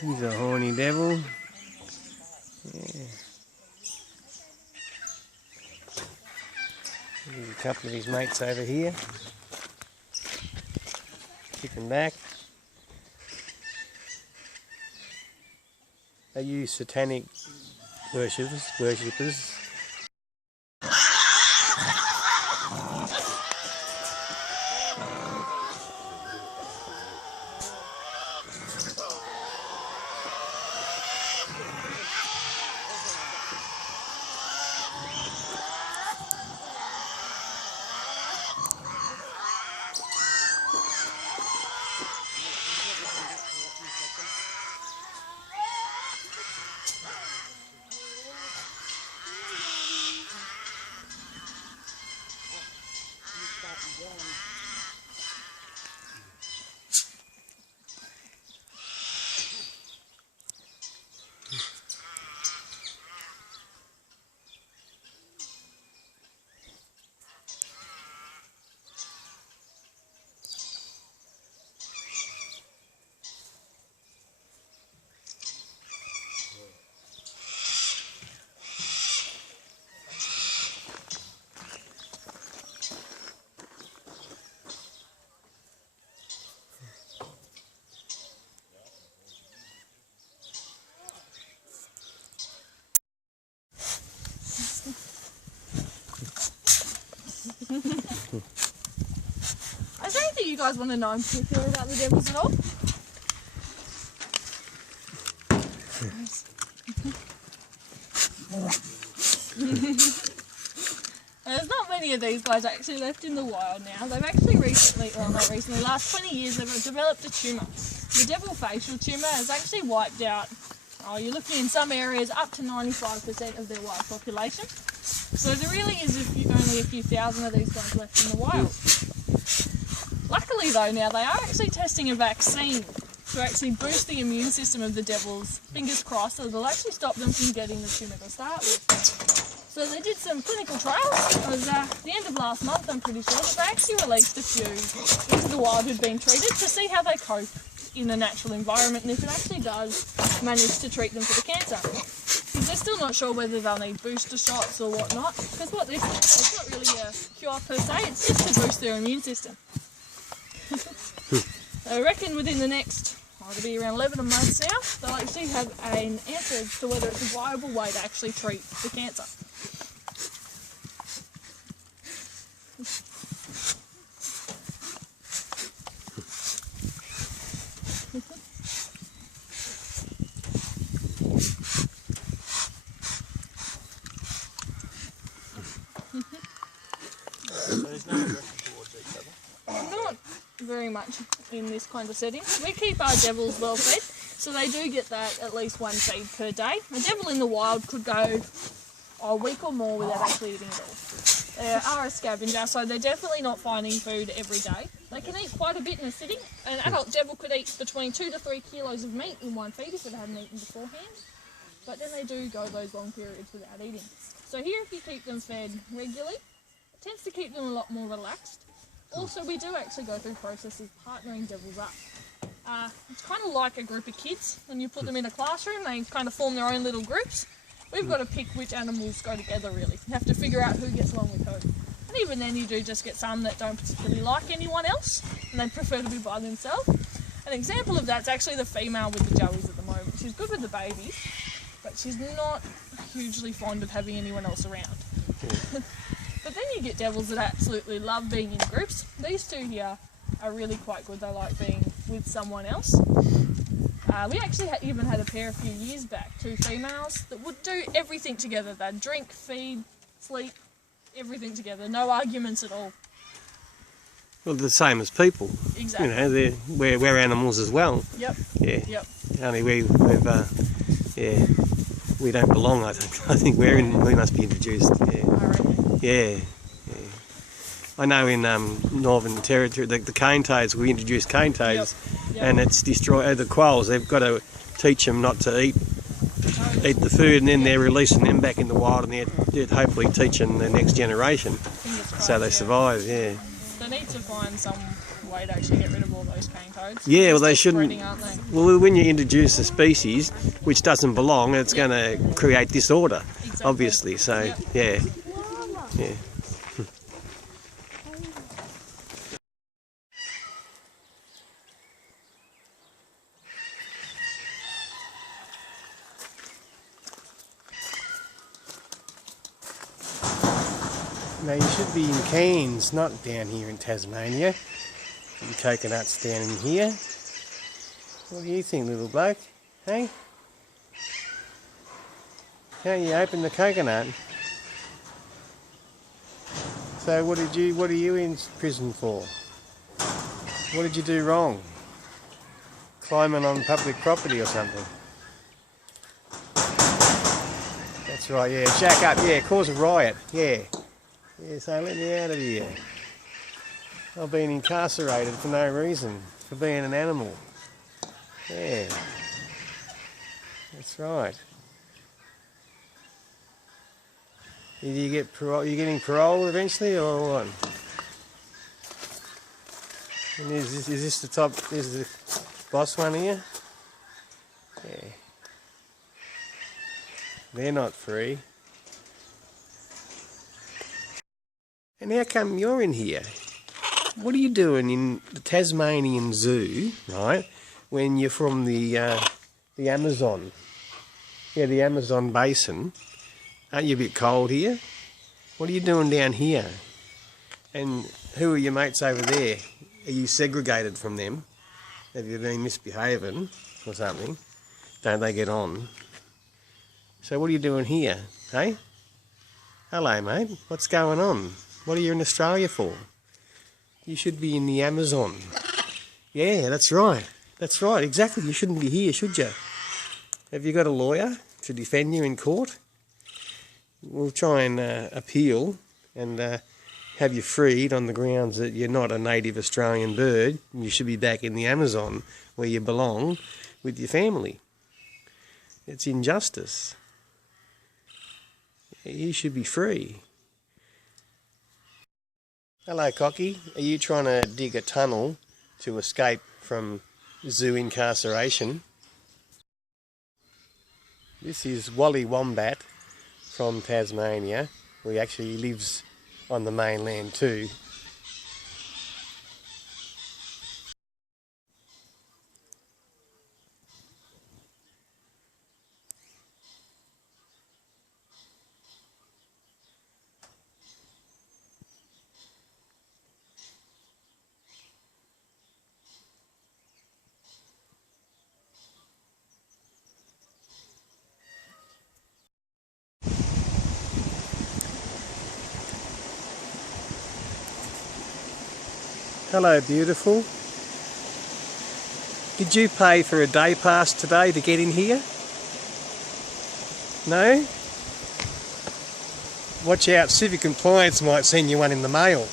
He's a horny devil. Yeah. There's a couple of his mates over here. Kicking back. They use satanic worshippers. Is there anything you guys want to know in particular about the devils at all? There's not many of these guys actually left in the wild now. They've actually recently, well not recently, last 20 years they've developed a tumour. The devil facial tumour has actually wiped out, you're looking in some areas up to 95% of their wild population. So there really is only a few thousand of these guys left in the wild. Luckily though, now they are actually testing a vaccine to actually boost the immune system of the devils, fingers crossed, so it'll actually stop them from getting the tumour to start with. So they did some clinical trials. It was the end of last month, I'm pretty sure, but they actually released a few into the wild who'd been treated to see how they cope in the natural environment and if it actually does manage to treat them for the cancer. Because they're still not sure whether they'll need booster shots or whatnot, because what this is, it's not really a cure per se, it's just to boost their immune system. I reckon within the next, it'll be around 11 months now, they'll actually have an answer as to whether it's a viable way to actually treat the cancer. Not very much in this kind of setting. We keep our devils well fed, so they do get that at least one feed per day. A devil in the wild could go a week or more without actually eating at all. They are a scavenger, so they're definitely not finding food every day. They can eat quite a bit in a sitting. An adult devil could eat between 2 to 3 kilos of meat in one feed if it hadn't eaten beforehand. But then they do go those long periods without eating. So here, if you keep them fed regularly, it tends to keep them a lot more relaxed. Also, we do actually go through processes partnering devils up. It's kind of like a group of kids. When you put them in a classroom, they kind of form their own little groups. We've got to pick which animals go together, really. You have to figure out who gets along with who. And even then, you do just get some that don't particularly like anyone else, and they prefer to be by themselves. An example of that's actually the female with the joeys at the moment. She's good with the babies, but she's not hugely fond of having anyone else around. But then you get devils that absolutely love being in groups. These two here are really quite good. They like being with someone else. We actually even had a pair a few years back, 2 females, that would do everything together. They'd drink, feed, sleep, everything together. No arguments at all. Well, the same as people. Exactly. You know, we're animals as well. Yep. Yeah. Yep. Only we don't belong. I think we must be introduced. Yeah. I reckon. Yeah. I know in Northern Territory, the cane toads, we introduced cane toads, Yep. and it's destroyed the quails. They've got to teach them not to eat the food, and then they're releasing them back in the wild, and they're hopefully teaching the next generation, so they survive. Yeah. They need to find some way way to actually get rid of all those cane toads. Yeah, well, they Still shouldn't. spreading, aren't they? Well, when you introduce a species which doesn't belong, it's going to create disorder, Exactly. obviously. So, Yep. yeah. Now you should be in Cairns, not down here in Tasmania. The coconut's down in here. What do you think, little bloke? Hey? Can't you open the coconut? So what are you in prison for? What did you do wrong? Climbing on public property or something? That's right, yeah. Jack up, yeah, cause a riot, yeah. Yeah, so let me out of here. I've been incarcerated for no reason, for being an animal. Yeah. That's right. Did you get parole? You getting parole eventually, or what? And is this the top? Is the boss one here? Yeah. They're not free. And how come you're in here? What are you doing in the Tasmanian Zoo, right? When you're from the Amazon? Yeah, the Amazon basin. Aren't you a bit cold here? What are you doing down here? And who are your mates over there? Are you segregated from them? Have you been misbehaving or something? Don't they get on? So what are you doing here, hey? Hello, mate. What's going on? What are you in Australia for? You should be in the Amazon. Yeah, that's right. That's right, exactly. You shouldn't be here, should you? Have you got a lawyer to defend you in court? We'll try and appeal and have you freed on the grounds that you're not a native Australian bird. You should be back in the Amazon where you belong with your family. It's injustice. You should be free. Hello, Cocky. Are you trying to dig a tunnel to escape from zoo incarceration? This is Wally Wombat from Tasmania, who actually lives on the mainland too. Hello, beautiful. Did you pay for a day pass today to get in here? No? Watch out, Civic Compliance might send you one in the mail.